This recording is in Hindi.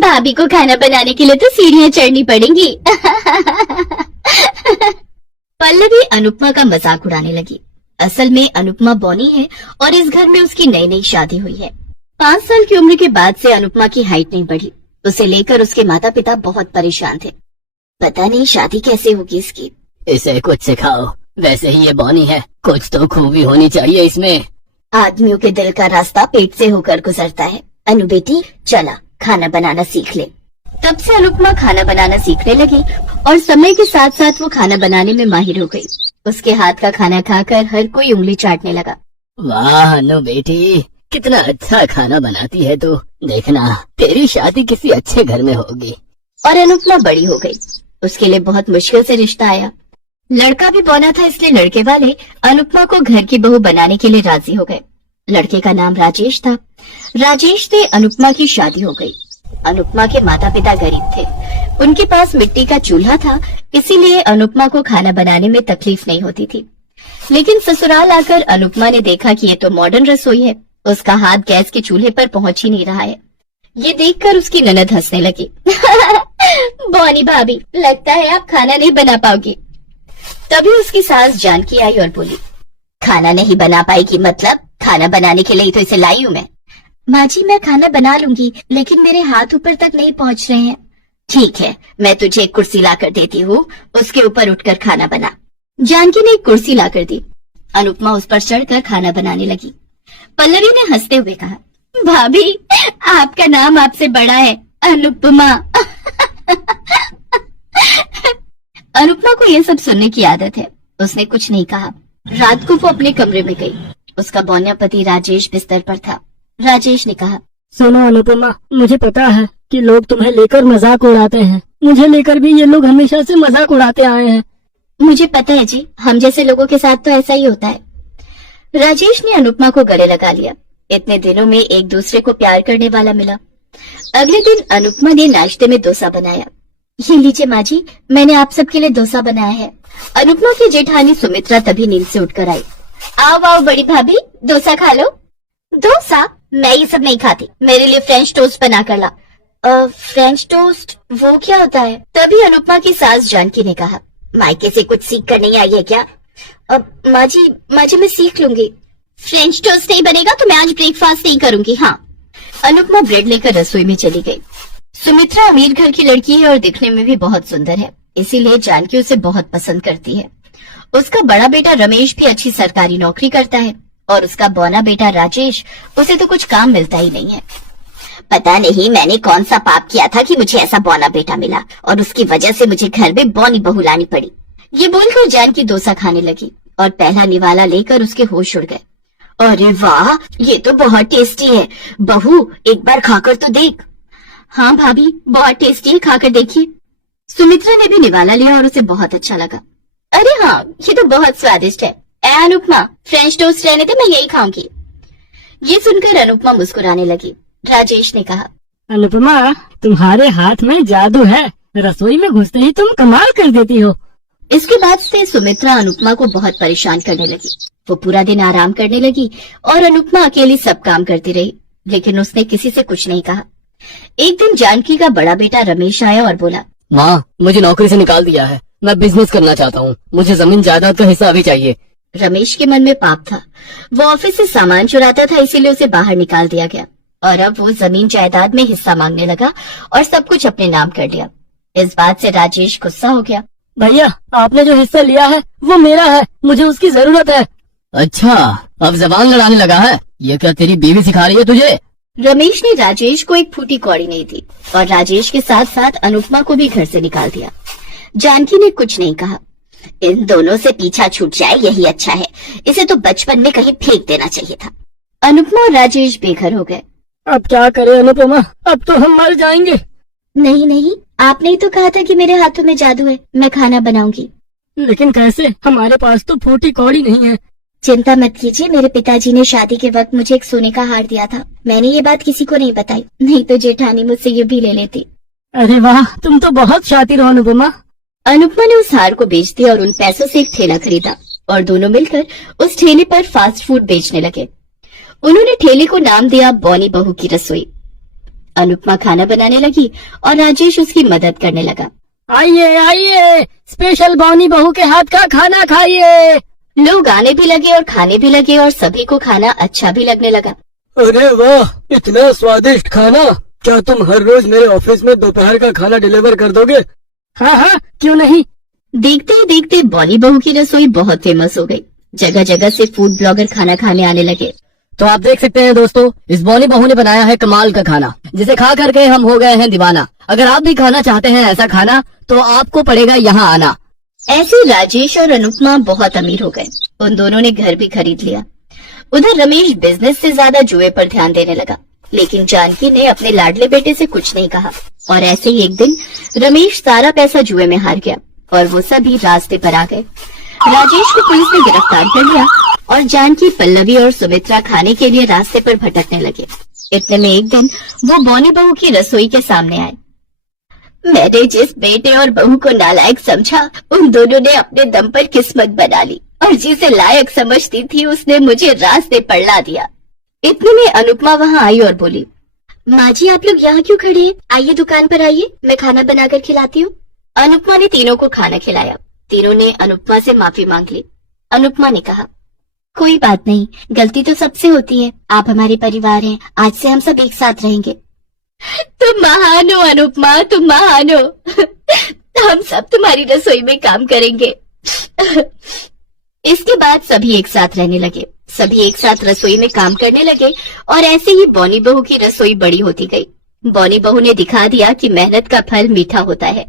भाभी को खाना बनाने के लिए तो सीढ़ियाँ चढ़नी पड़ेंगी। पल्लवी अनुपमा का मजाक उड़ाने लगी। असल में अनुपमा बॉनी है और इस घर में उसकी नई नई शादी हुई है। 5 साल की उम्र के बाद से अनुपमा की हाइट नहीं बढ़ी। उसे लेकर उसके माता पिता बहुत परेशान थे। पता नहीं शादी कैसे होगी इसकी। इसे कुछ सिखाओ, वैसे ही ये बॉनी है, कुछ तो खूबी होनी चाहिए इसमें। आदमियों के दिल का रास्ता पेट से होकर गुजरता है। अनु बेटी चला खाना बनाना सीख ले। तब से अनुपमा खाना बनाना सीखने लगी और समय के साथ साथ वो खाना बनाने में माहिर हो गई। उसके हाथ का खाना खाकर हर कोई उंगली चाटने लगा। वाह अनु बेटी, कितना अच्छा खाना बनाती है तू। देखना तेरी शादी किसी अच्छे घर में होगी। और अनुपमा बड़ी हो गई। उसके लिए बहुत मुश्किल से रिश्ता आया। लड़का भी बौना था, इसलिए लड़के वाले अनुपमा को घर की बहू बनाने के लिए राजी हो गए। लड़के का नाम राजेश था। राजेश से अनुपमा की शादी हो गई। अनुपमा के माता पिता गरीब थे। उनके पास मिट्टी का चूल्हा था, इसीलिए अनुपमा को खाना बनाने में तकलीफ नहीं होती थी। लेकिन ससुराल आकर अनुपमा ने देखा कि ये तो मॉडर्न रसोई है। उसका हाथ गैस के चूल्हे पर पहुंच ही नहीं रहा है। ये देखकर उसकी ननद हंसने लगी। बॉनी भाभी, लगता है आप खाना नहीं बना पाओगी। तभी उसकी सास जानकी आई और बोली, खाना नहीं बना पाएगी मतलब? खाना बनाने के लिए तो इसे लाई हूँ मैं। माँ जी मैं खाना बना लूंगी, लेकिन मेरे हाथ ऊपर तक नहीं पहुँच रहे हैं। ठीक है, मैं तुझे एक कुर्सी ला कर देती हूँ, उसके ऊपर उठकर खाना बना। जानकी ने एक कुर्सी ला कर दी। अनुपमा उस पर चढ़कर खाना बनाने लगी। पल्लवी ने हंसते हुए कहा, भाभी आपका नाम आपसे बड़ा है, अनुपमा। अनुपमा को ये सब सुनने की आदत है। उसने कुछ नहीं कहा। रात को वो अपने कमरे में गई। उसका बौना पति राजेश बिस्तर पर था। राजेश ने कहा, सुनो अनुपमा, मुझे पता है कि लोग तुम्हें लेकर मजाक उड़ाते हैं। मुझे लेकर भी ये लोग हमेशा से मजाक उड़ाते आए हैं। मुझे पता है जी, हम जैसे लोगों के साथ तो ऐसा ही होता है। राजेश ने अनुपमा को गले लगा लिया। इतने दिनों में एक दूसरे को प्यार करने वाला मिला। अगले दिन अनुपमा ने नाश्ते में डोसा बनाया। ये लीजिए माँ जी, मैंने आप सबके लिए डोसा बनाया है। अनुपमा की जेठानी सुमित्रा तभी नींद से उठकर आई। आओ आओ बड़ी भाभी, डोसा खा लो। डोसा? मैं ये सब नहीं खाती, मेरे लिए फ्रेंच टोस्ट बना कर ला। फ्रेंच टोस्ट वो क्या होता है? तभी अनुपमा की सास जानकी ने कहा, मायके से कुछ सीख कर नहीं आई है क्या? माँ जी मैं सीख लूंगी। फ्रेंच टोस्ट नहीं बनेगा तो मैं आज ब्रेकफास्ट नहीं करूंगी। हाँ। अनुपमा ब्रेड लेकर रसोई में चली गई। सुमित्रा अमीर घर की लड़की है और दिखने में भी बहुत सुंदर है, इसीलिए जानकी उसे बहुत पसंद करती है। उसका बड़ा बेटा रमेश भी अच्छी सरकारी नौकरी करता है और उसका बौना बेटा राजेश, उसे तो कुछ काम मिलता ही नहीं है। पता नहीं मैंने कौन सा पाप किया था कि मुझे ऐसा बौना बेटा मिला और उसकी वजह से मुझे घर में बौनी बहू लानी पड़ी। ये बोलकर जानकी डोसा खाने लगी और पहला निवाला लेकर उसके होश उड़ गए। अरे वाह, ये तो बहुत टेस्टी है। बहू एक बार खाकर तो देख। हाँ भाभी, बहुत टेस्टी है, खाकर देखिए। सुमित्रा ने भी निवाला लिया और उसे बहुत अच्छा लगा। अरे हाँ, ये तो बहुत स्वादिष्ट है। अनुपमा, फ्रेंच टोस्ट रहने दे, मैं यही खाऊंगी। ये सुनकर अनुपमा मुस्कुराने लगी। राजेश ने कहा, अनुपमा, तुम्हारे हाथ में जादू है, रसोई में घुसते ही तुम कमाल कर देती हो। इसके बाद से सुमित्रा अनुपमा को बहुत परेशान करने लगी। वो पूरा दिन आराम करने लगी और अनुपमा अकेली सब काम करती रही, लेकिन उसने किसी से कुछ नहीं कहा। एक दिन जानकी का बड़ा बेटा रमेश आया और बोला, माँ, मुझे नौकरी से निकाल दिया है, मैं बिजनेस करना चाहता हूँ, मुझे जमीन जायदाद का हिस्सा अभी चाहिए। रमेश के मन में पाप था। वो ऑफिस से सामान चुराता था, इसीलिए उसे बाहर निकाल दिया गया और अब वो जमीन जायदाद में हिस्सा मांगने लगा और सब कुछ अपने नाम कर लिया। इस बात से राजेश गुस्सा हो गया। भैया, आपने जो हिस्सा लिया है वो मेरा है, मुझे उसकी जरूरत है। अच्छा, अब जबान लड़ाने लगा है? ये क्या तेरी बीवी सिखा रही है तुझे? रमेश ने राजेश को एक फूटी कौड़ी नहीं दी और राजेश के साथ साथ अनुपमा को भी घर से निकाल दिया। जानकी ने कुछ नहीं कहा। इन दोनों से पीछा छूट जाए यही अच्छा है, इसे तो बचपन में कहीं फेंक देना चाहिए था। अनुपमा और राजेश बेघर हो गए। अब क्या करें अनुपमा, अब तो हम मर जाएंगे। नहीं नहीं, आपने ही तो कहा था कि मेरे हाथों में जादू है, मैं खाना बनाऊंगी। लेकिन कैसे? हमारे पास तो फूटी कौड़ी नहीं है। चिंता मत कीजिए, मेरे पिताजी ने शादी के वक्त मुझे एक सोने का हार दिया था। मैंने ये बात किसी को नहीं बताई, नहीं तो जेठानी मुझसे ये भी ले लेती। अरे वाह, तुम तो बहुत शातिर हो अनुपमा। अनुपमा ने उस हार को बेच दिया और उन पैसों से एक ठेला खरीदा और दोनों मिलकर उस ठेले पर फास्ट फूड बेचने लगे। उन्होंने ठेले को नाम दिया बौनी बहू की रसोई। अनुपमा खाना बनाने लगी और राजेश उसकी मदद करने लगा। आइए आइए, स्पेशल बौनी बहू के हाथ का खाना खाइए। लोग आने भी लगे और खाने भी लगे और सभी को खाना अच्छा भी लगने लगा। अरे वाह, इतना स्वादिष्ट खाना। क्या तुम हर रोज मेरे ऑफिस में दोपहर का खाना डिलीवर कर दोगे? हाँ हाँ, क्यों नहीं। देखते ही देखते बॉनी बहू की रसोई बहुत फेमस हो गई। जगह जगह से फूड ब्लॉगर खाना खाने आने लगे। तो आप देख सकते हैं दोस्तों, इस बॉनी बहू ने बनाया है कमाल का खाना, जिसे खा करके हम हो गए हैं दीवाना। अगर आप भी खाना चाहते हैं ऐसा खाना, तो आपको पड़ेगा यहाँ आना। ऐसे राजेश और अनुपमा बहुत अमीर हो गए। उन दोनों ने घर भी खरीद लिया। उधर रमेश बिजनेस से ज्यादा जुए पर ध्यान देने लगा, लेकिन जानकी ने अपने लाडले बेटे से कुछ नहीं कहा। और ऐसे ही एक दिन रमेश सारा पैसा जुए में हार गया और वो सभी रास्ते पर आ गए। राजेश को पुलिस ने गिरफ्तार कर लिया और जानकी, पल्लवी और सुमित्रा खाने के लिए रास्ते पर भटकने लगे। इतने में एक दिन वो बॉनी बहू की रसोई के सामने आए। मैंने जिस बेटे और बहू को नालायक समझा, उन दोनों ने अपने दम पर किस्मत बना ली और जिसे लायक समझती थी उसने मुझे रास्ते पर ला दिया। इतने में अनुपमा वहाँ आई और बोली, माँ जी आप लोग यहाँ क्यों खड़े हैं? आइए दुकान पर आइए, मैं खाना बनाकर खिलाती हूँ। अनुपमा ने तीनों को खाना खिलाया। तीनों ने अनुपमा से माफी मांग ली। अनुपमा ने कहा, कोई बात नहीं, गलती तो सबसे होती है। आप हमारे परिवार हैं, आज से हम सब एक साथ रहेंगे। तुम महान हो अनुपमा, तुम महान हो। हम सब तुम्हारी रसोई में काम करेंगे। इसके बाद सभी एक साथ रहने लगे। सभी एक साथ रसोई में काम करने लगे और ऐसे ही बॉनी बहू की रसोई बड़ी होती गई। बॉनी बहू ने दिखा दिया कि मेहनत का फल मीठा होता है।